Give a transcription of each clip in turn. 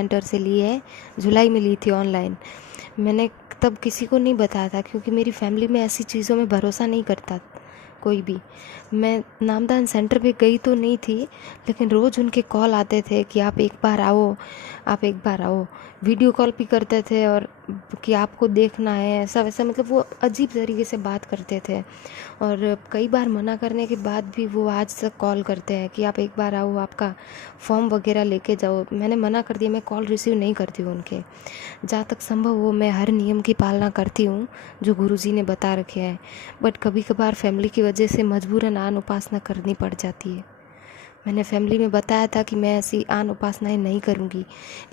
Centre से ली है, जुलाई में ली थी ऑनलाइन। मैंने तब किसी को नहीं बताया था क्योंकि मेरी फैमिली में ऐसी चीज़ों में भरोसा नहीं करता कोई भी। मैं नामदान सेंटर पे गई तो नहीं थी, लेकिन रोज़ उनके कॉल आते थे कि आप एक बार आओ, आप एक बार आओ। वीडियो कॉल भी करते थे और कि आपको देखना है, ऐसा वैसा, मतलब वो अजीब तरीके से बात करते थे। और कई बार मना करने के बाद भी वो आज तक कॉल करते हैं कि आप एक बार आओ, आपका फॉर्म वगैरह लेके जाओ। मैंने मना कर दिया, मैं कॉल रिसीव नहीं करती हूँ उनके। जहाँ तक संभव हो मैं हर नियम की पालना करती हूँ जो गुरुजी ने बता रखे हैं, बट कभी कभार फैमिली की वजह से मजबूरन आन उपासना करनी पड़ जाती है। मैंने फैमिली में बताया था कि मैं ऐसी आन उपासनाएं नहीं करूँगी,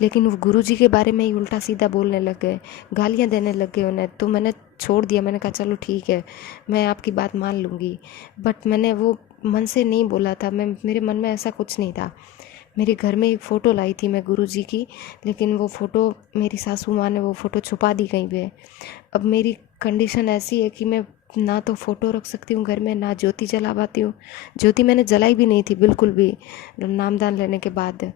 लेकिन वो गुरुजी के बारे में ही उल्टा सीधा बोलने लग गए, गालियाँ देने लग गए उन्हें। तो मैंने छोड़ दिया, मैंने कहा चलो ठीक है, मैं आपकी बात मान लूँगी। बट मैंने वो मन से नहीं बोला था, मेरे मन में ऐसा कुछ नहीं था। मेरे घर में एक फ़ोटो लाई थी मैं गुरुजी की, लेकिन वो फ़ोटो मेरी सासू माँ ने वो फ़ोटो छुपा दी कहीं पे। अब मेरी कंडीशन ऐसी है कि मैं ना तो फ़ोटो रख सकती हूँ घर में, ना ज्योति जला पाती हूँ। ज्योति मैंने जलाई भी नहीं थी बिल्कुल भी नामदान लेने के बाद।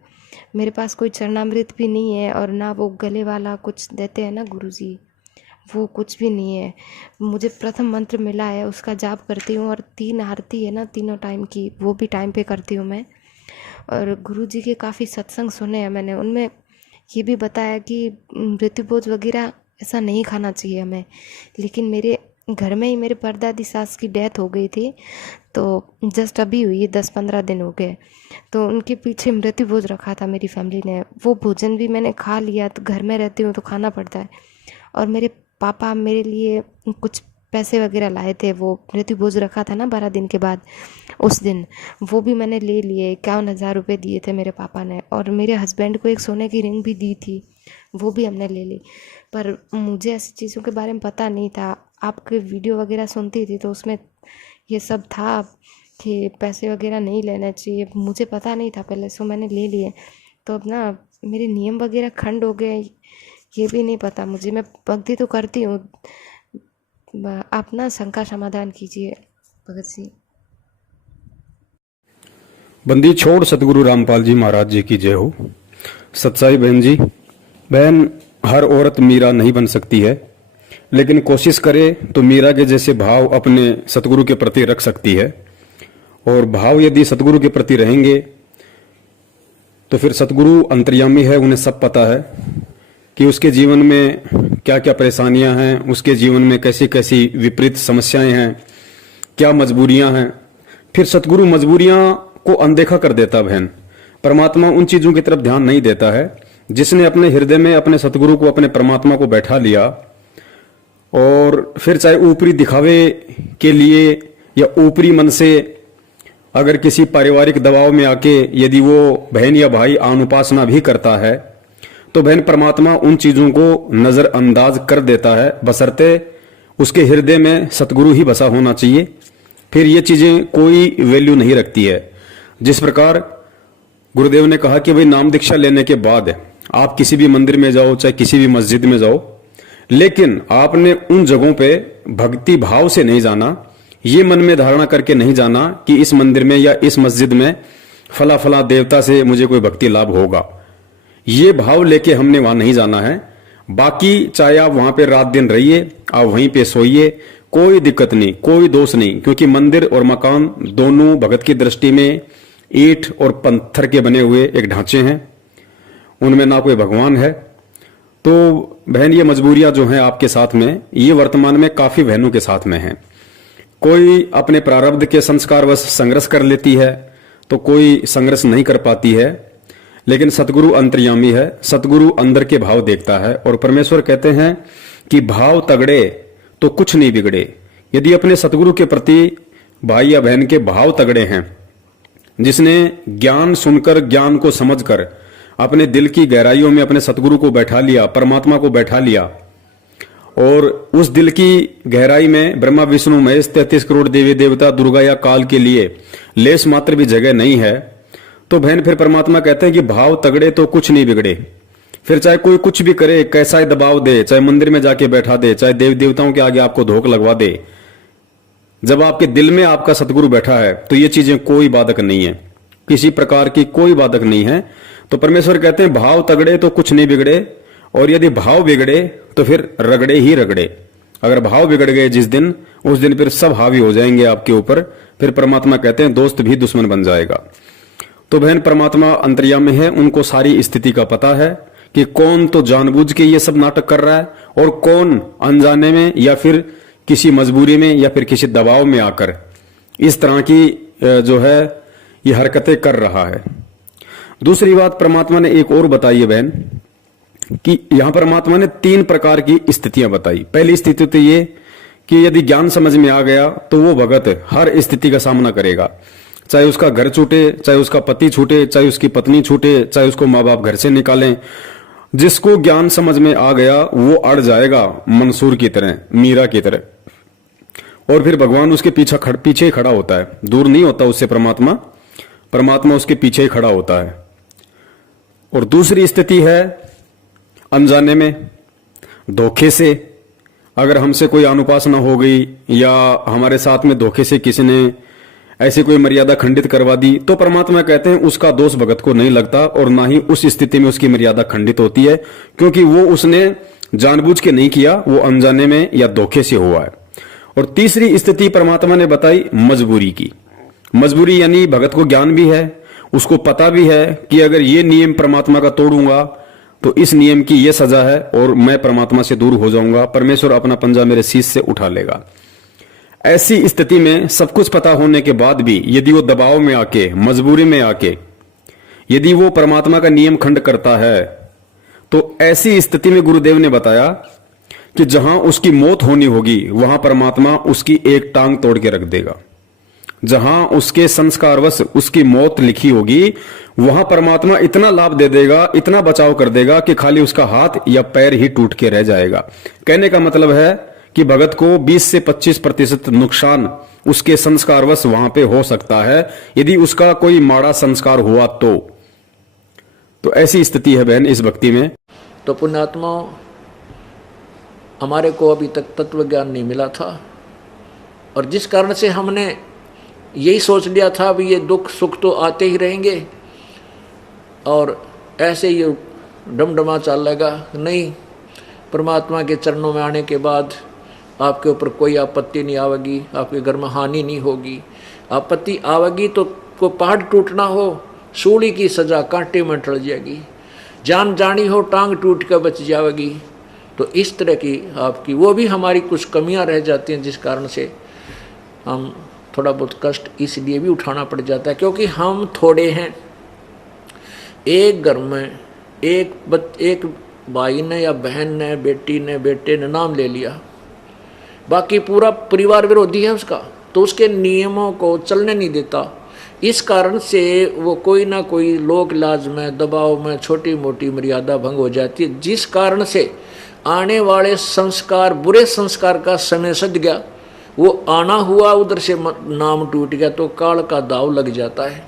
मेरे पास कोई चरणामृत भी नहीं है, और ना वो गले वाला कुछ देते हैं ना गुरुजी, वो कुछ भी नहीं है। मुझे प्रथम मंत्र मिला है, उसका जाप करती हूँ, और 3 आरती है ना तीनों टाइम की, वो भी टाइम पे करती हूँ मैं। और गुरुजी के काफ़ी सत्संग सुने हैं मैंने, उनमें ये भी बताया कि मृत्युभोज वगैरह ऐसा नहीं खाना चाहिए हमें। लेकिन मेरे घर में ही मेरे परदादी सास की डेथ हो गई थी, तो जस्ट अभी हुई है, 10-15 दिन हो गए। तो उनके पीछे मृत्युभोज रखा था मेरी फैमिली ने, वो भोजन भी मैंने खा लिया। तो घर में रहती हूँ तो खाना पड़ता है। और मेरे पापा मेरे लिए कुछ पैसे वगैरह लाए थे, वो मृत्युभोज रखा था ना 12 दिन के बाद, उस दिन वो भी मैंने ले लिए। 51,000 रुपये दिए थे मेरे पापा ने, और मेरे हस्बैंड को एक सोने की रिंग भी दी थी, वो भी हमने ले ली। पर मुझे ऐसी चीज़ों के बारे में पता नहीं था। आपके वीडियो वगैरह सुनती थी तो उसमें ये सब था कि पैसे वगैरह नहीं लेना चाहिए, मुझे पता नहीं था पहले, सो मैंने ले लिए। तो अब ना मेरे नियम वगैरह खंड हो गए, ये भी नहीं पता मुझे। मैं भक्ति तो करती हूँ। आप ना शंका समाधान कीजिए भगत सिंह। बंदी छोड़ सतगुरु रामपाल जी महाराज जी की जय हो। सच्चाई बहन जी, बहन हर औरत मीरा नहीं बन सकती है, लेकिन कोशिश करे तो मीरा के जैसे भाव अपने सतगुरु के प्रति रख सकती है। और भाव यदि सतगुरु के प्रति रहेंगे तो फिर सतगुरु अंतर्यामी है, उन्हें सब पता है कि उसके जीवन में क्या क्या परेशानियां हैं, उसके जीवन में कैसी कैसी विपरीत समस्याएं हैं, क्या मजबूरियां हैं। फिर सतगुरु मजबूरियां को अनदेखा कर देता बहन। परमात्मा उन चीजों की तरफ ध्यान नहीं देता है। जिसने अपने हृदय में अपने सतगुरु को, अपने परमात्मा को बैठा लिया, और फिर चाहे ऊपरी दिखावे के लिए या ऊपरी मन से अगर किसी पारिवारिक दबाव में आके यदि वो बहन या भाई अनुपासना भी करता है, तो बहन परमात्मा उन चीजों को नजरअंदाज कर देता है, बशर्ते उसके हृदय में सतगुरु ही बसा होना चाहिए। फिर ये चीजें कोई वैल्यू नहीं रखती है। जिस प्रकार गुरुदेव ने कहा कि भाई नाम दीक्षा लेने के बाद आप किसी भी मंदिर में जाओ, चाहे किसी भी मस्जिद में जाओ, लेकिन आपने उन जगहों पे भक्ति भाव से नहीं जाना, ये मन में धारणा करके नहीं जाना कि इस मंदिर में या इस मस्जिद में फला फला देवता से मुझे कोई भक्ति लाभ होगा। ये भाव लेके हमने वहां नहीं जाना है। बाकी चाहे आप वहां पे रात दिन रहिए, आप वहीं पे सोइए, कोई दिक्कत नहीं, कोई दोष नहीं, क्योंकि मंदिर और मकान दोनों भगत की दृष्टि में ईंट और पत्थर के बने हुए एक ढांचे हैं, उनमें ना कोई भगवान है। तो बहन ये मजबूरियां जो हैं आपके साथ में, ये वर्तमान में काफी बहनों के साथ में हैं। कोई अपने प्रारब्ध के संस्कारवश संघर्ष कर लेती है, तो कोई संघर्ष नहीं कर पाती है। लेकिन सतगुरु अंतर्यामी है, सतगुरु अंदर के भाव देखता है। और परमेश्वर कहते हैं कि भाव तगड़े तो कुछ नहीं बिगड़े। यदि अपने सतगुरु के प्रति भाई या बहन के भाव तगड़े हैं, जिसने ज्ञान सुनकर, ज्ञान को समझकर अपने दिल की गहराइयों में अपने सतगुरु को बैठा लिया, परमात्मा को बैठा लिया, और उस दिल की गहराई में ब्रह्मा विष्णु महेश 33 करोड़ देवी देवता, दुर्गा या काल के लिए लेश मात्र भी जगह नहीं है, तो बहन फिर परमात्मा कहते हैं कि भाव तगड़े तो कुछ नहीं बिगड़े। फिर चाहे कोई कुछ भी करे, कैसा ही दबाव दे, चाहे मंदिर में जाके बैठा दे, चाहे देव देवताओं के आगे आपको धोख लगवा दे, जब आपके दिल में आपका सतगुरु बैठा है तो ये चीजें कोई बाधक नहीं है, किसी प्रकार की कोई बाधक नहीं है। तो परमेश्वर कहते हैं भाव तगड़े तो कुछ नहीं बिगड़े, और यदि भाव बिगड़े तो फिर रगड़े ही रगड़े। अगर भाव बिगड़ गए जिस दिन, उस दिन फिर सब हावी हो जाएंगे आपके ऊपर। फिर परमात्मा कहते हैं दोस्त भी दुश्मन बन जाएगा। तो बहन, परमात्मा अंतर्यामी है, उनको सारी स्थिति का पता है कि कौन तो जानबूझ के ये सब नाटक कर रहा है और कौन अनजाने में या फिर किसी मजबूरी में या फिर किसी दबाव में आकर इस तरह की जो है ये हरकतें कर रहा है। दूसरी बात परमात्मा ने एक और बताई है बहन, कि यहां परमात्मा ने 3 प्रकार की स्थितियां बताई। पहली स्थिति तो ये कि यदि ज्ञान समझ में आ गया तो वो भगत हर स्थिति का सामना करेगा, चाहे उसका घर छूटे, चाहे उसका पति छूटे, चाहे उसकी पत्नी छूटे, चाहे उसको माँ बाप घर से निकालें। जिसको ज्ञान समझ में आ गया वो अड़ जाएगा मंसूर की तरह, मीरा की तरह, और फिर भगवान उसके पीछे ही खड़ा होता है, दूर नहीं होता उससे परमात्मा उसके पीछे ही खड़ा होता है। और दूसरी स्थिति है अनजाने में, धोखे से, अगर हमसे कोई अनुपासना हो गई या हमारे साथ में धोखे से किसी ने ऐसी कोई मर्यादा खंडित करवा दी, तो परमात्मा कहते हैं उसका दोष भगत को नहीं लगता और ना ही उस स्थिति में उसकी मर्यादा खंडित होती है, क्योंकि वो उसने जानबूझ के नहीं किया, वो अनजाने में या धोखे से हुआ है। और तीसरी स्थिति परमात्मा ने बताई मजबूरी की। मजबूरी यानी भगत को ज्ञान भी है, उसको पता भी है कि अगर ये नियम परमात्मा का तोड़ूंगा तो इस नियम की ये सजा है और मैं परमात्मा से दूर हो जाऊंगा, परमेश्वर अपना पंजा मेरे शीश से उठा लेगा। ऐसी स्थिति में सब कुछ पता होने के बाद भी यदि वो दबाव में आके, मजबूरी में आके यदि वो परमात्मा का नियम खंड करता है, तो ऐसी स्थिति में गुरुदेव ने बताया कि जहां उसकी मौत होनी होगी वहां परमात्मा उसकी एक टांग तोड़ के रख देगा। जहां उसके संस्कारवश उसकी मौत लिखी होगी वहां परमात्मा इतना लाभ दे देगा, इतना बचाव कर देगा कि खाली उसका हाथ या पैर ही टूट के रह जाएगा। कहने का मतलब है कि भगत को 20 से 25% नुकसान उसके संस्कारवश वहां पे हो सकता है, यदि उसका कोई माड़ा संस्कार हुआ तो ऐसी स्थिति है बहन इस भक्ति में। तो पुण्यात्मा, हमारे को अभी तक तत्व ज्ञान नहीं मिला था, और जिस कारण से हमने यही सोच लिया था भी ये दुख सुख तो आते ही रहेंगे और ऐसे ये डमडमा चलेगा। नहीं, परमात्मा के चरणों में आने के बाद आपके ऊपर कोई आपत्ति नहीं आवेगी, आपके घर में हानि नहीं होगी। आपत्ति आवेगी तो को पहाड़ टूटना हो, सूली की सजा कांटे में टल जाएगी, जान जानी हो टांग टूट कर बच जाएगी। तो इस तरह की आपकी वो भी हमारी कुछ कमियां रह जाती हैं, जिस कारण से हम थोड़ा बहुत कष्ट इसलिए भी उठाना पड़ जाता है क्योंकि हम थोड़े हैं। एक घर में एक भाई ने या बहन ने, बेटी ने, बेटे ने नाम ले लिया, बाकी पूरा परिवार विरोधी है उसका, तो उसके नियमों को चलने नहीं देता। इस कारण से वो कोई ना कोई लोक लाज में, दबाव में छोटी मोटी मर्यादा भंग हो जाती है, जिस कारण से आने वाले संस्कार, बुरे संस्कार का समय सद गया, वो आना हुआ उधर से नाम टूट गया तो काल का दाव लग जाता है।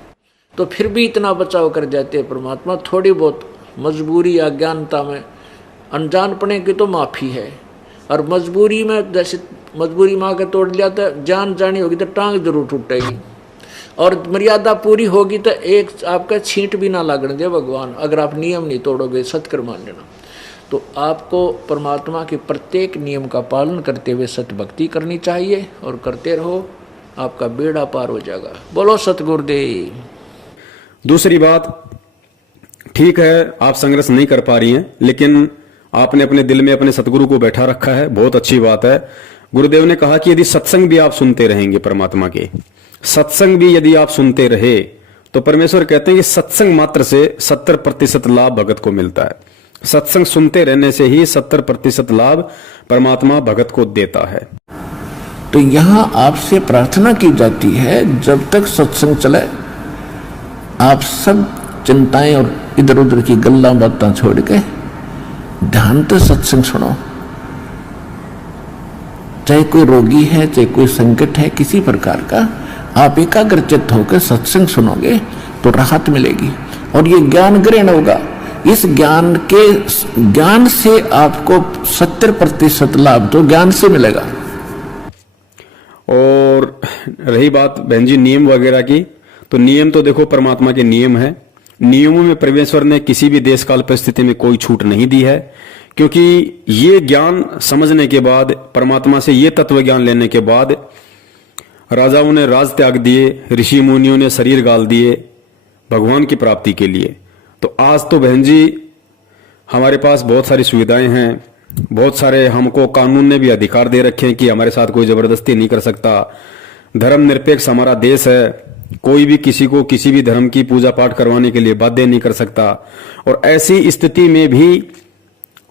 तो फिर भी इतना बचाव कर जाते हैं परमात्मा। थोड़ी बहुत मजबूरी या अज्ञानता में, अनजानपने की तो माफ़ी है, और मजबूरी में जैसे मजबूरी माँ के तोड़ लिया तो जान जानी होगी तो टांग जरूर टूटेगी, और मर्यादा पूरी होगी तो एक आपका छींट भी ना लगने दे भगवान, अगर आप नियम नहीं तोड़ोगे, सत्कर मान लेना। तो आपको परमात्मा के प्रत्येक नियम का पालन करते हुए सत्य भक्ति करनी चाहिए और करते रहो, आपका बेड़ा पार हो जाएगा। बोलो सतगुरुदेव। दूसरी बात, ठीक है आप संघर्ष नहीं कर पा रही हैं, लेकिन आपने अपने दिल में अपने सतगुरु को बैठा रखा है, बहुत अच्छी बात है। गुरुदेव ने कहा कि यदि सत्संग भी आप सुनते रहेंगे, परमात्मा के सत्संग भी यदि आप सुनते रहे, तो परमेश्वर कहते हैं कि सत्संग मात्र से 70% लाभ भगत को मिलता है। सत्संग सुनते रहने से ही 70% लाभ परमात्मा भगत को देता है। तो यहाँ आपसे प्रार्थना की जाती है, जब तक सत्संग चले आप सब चिंताएं और इधर उधर की गल्ला बातें छोड़ के ध्यान से सत्संग सुनो। चाहे कोई रोगी है, चाहे कोई संकट है किसी प्रकार का, आप एकाग्रचित्त होकर सत्संग सुनोगे तो राहत मिलेगी और ये ज्ञान ग्रहण होगा। इस ज्ञान से आपको 70% लाभ तो ज्ञान से मिलेगा। और रही बात बहन जी नियम वगैरह की, तो नियम तो देखो परमात्मा के नियम है, नियमों में परमेश्वर ने किसी भी देश काल परिस्थिति में कोई छूट नहीं दी है, क्योंकि ये ज्ञान समझने के बाद, परमात्मा से ये तत्व ज्ञान लेने के बाद राजाओं ने राज त्याग दिए, ऋषि मुनियों ने शरीर गाल दिए भगवान की प्राप्ति के लिए। तो आज तो बहन जी हमारे पास बहुत सारी सुविधाएं हैं, बहुत सारे हमको कानून ने भी अधिकार दे रखे हैं कि हमारे साथ कोई जबरदस्ती नहीं कर सकता। धर्मनिरपेक्ष हमारा देश है, कोई भी किसी को किसी भी धर्म की पूजा पाठ करवाने के लिए बाध्य नहीं कर सकता। और ऐसी स्थिति में भी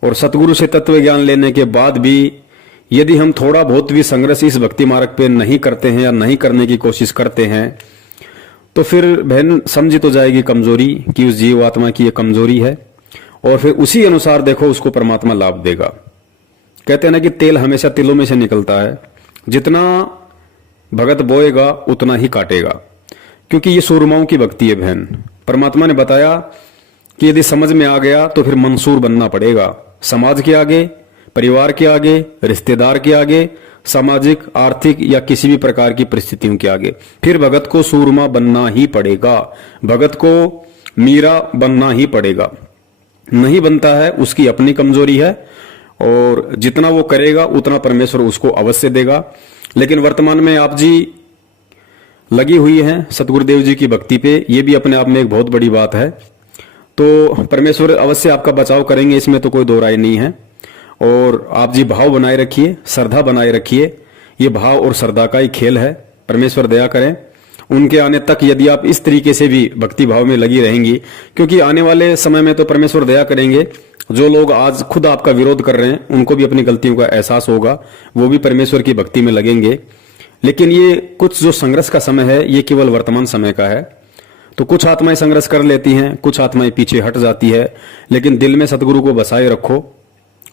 और सतगुरु से तत्व ज्ञान लेने के बाद भी यदि हम थोड़ा बहुत भी संघर्ष इस भक्ति मार्ग पे नहीं करते हैं या नहीं करने की कोशिश करते हैं, तो फिर बहन समझी तो जाएगी कमजोरी कि उस जीव आत्मा की ये कमजोरी है, और फिर उसी अनुसार देखो उसको परमात्मा लाभ देगा। कहते हैं ना कि तेल हमेशा तिलों में से निकलता है, जितना भगत बोएगा उतना ही काटेगा, क्योंकि ये सूरमाओं की भक्ति है बहन। परमात्मा ने बताया कि यदि समझ में आ गया तो फिर मंसूर बनना पड़ेगा, समाज के आगे, परिवार के आगे, रिश्तेदार के आगे, सामाजिक, आर्थिक या किसी भी प्रकार की परिस्थितियों के आगे। फिर भगत को सूरमा बनना ही पड़ेगा, भगत को मीरा बनना ही पड़ेगा। नहीं बनता है उसकी अपनी कमजोरी है, और जितना वो करेगा उतना परमेश्वर उसको अवश्य देगा। लेकिन वर्तमान में आप जी लगी हुई हैं सतगुरुदेव जी की भक्ति पे, ये भी अपने आप में एक बहुत बड़ी बात है। तो परमेश्वर अवश्य आपका बचाव करेंगे, इसमें तो कोई दो राय नहीं है। और आप जी भाव बनाए रखिए, श्रद्धा बनाए रखिए, ये भाव और श्रद्धा का ही खेल है। परमेश्वर दया करें उनके आने तक यदि आप इस तरीके से भी भक्ति भाव में लगी रहेंगी, क्योंकि आने वाले समय में तो परमेश्वर दया करेंगे। जो लोग आज खुद आपका विरोध कर रहे हैं उनको भी अपनी गलतियों का एहसास होगा, वो भी परमेश्वर की भक्ति में लगेंगे। लेकिन ये कुछ जो संघर्ष का समय है ये केवल वर्तमान समय का है। तो कुछ आत्माएं संघर्ष कर लेती हैं, कुछ आत्माएं पीछे हट जाती है, लेकिन दिल में सतगुरु को बसाए रखो,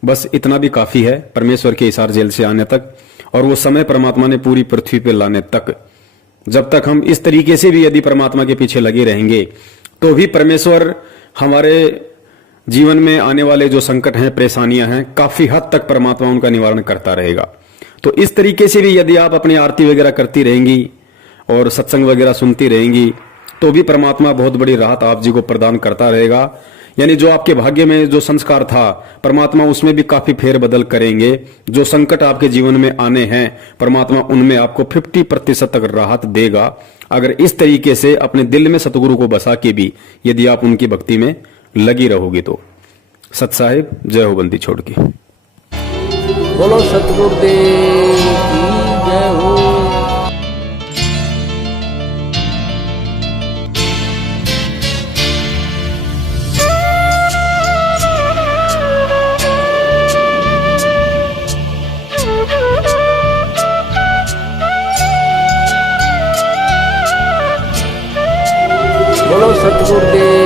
बस इतना भी काफी है परमेश्वर के इशार जेल से आने तक, और वो समय परमात्मा ने पूरी पृथ्वी पे लाने तक। जब तक हम इस तरीके से भी यदि परमात्मा के पीछे लगे रहेंगे तो भी परमेश्वर हमारे जीवन में आने वाले जो संकट हैं, परेशानियां हैं, काफी हद तक परमात्मा उनका निवारण करता रहेगा। तो इस तरीके से भी यदि आप अपनी आरती वगैरह करती रहेंगी और सत्संग वगैरह सुनती रहेंगी तो भी परमात्मा बहुत बड़ी राहत आप जी को प्रदान करता रहेगा। यानी जो आपके भाग्य में जो संस्कार था परमात्मा उसमें भी काफी फेरबदल करेंगे। जो संकट आपके जीवन में आने हैं परमात्मा उनमें आपको 50% तक राहत देगा, अगर इस तरीके से अपने दिल में सतगुरु को बसा के भी यदि आप उनकी भक्ति में लगी रहोगी तो। सत साहिब जय हो बंदी छोड़ के। बोलो सतगुरुदेव की जय हो। बोलो सतगुरुदेव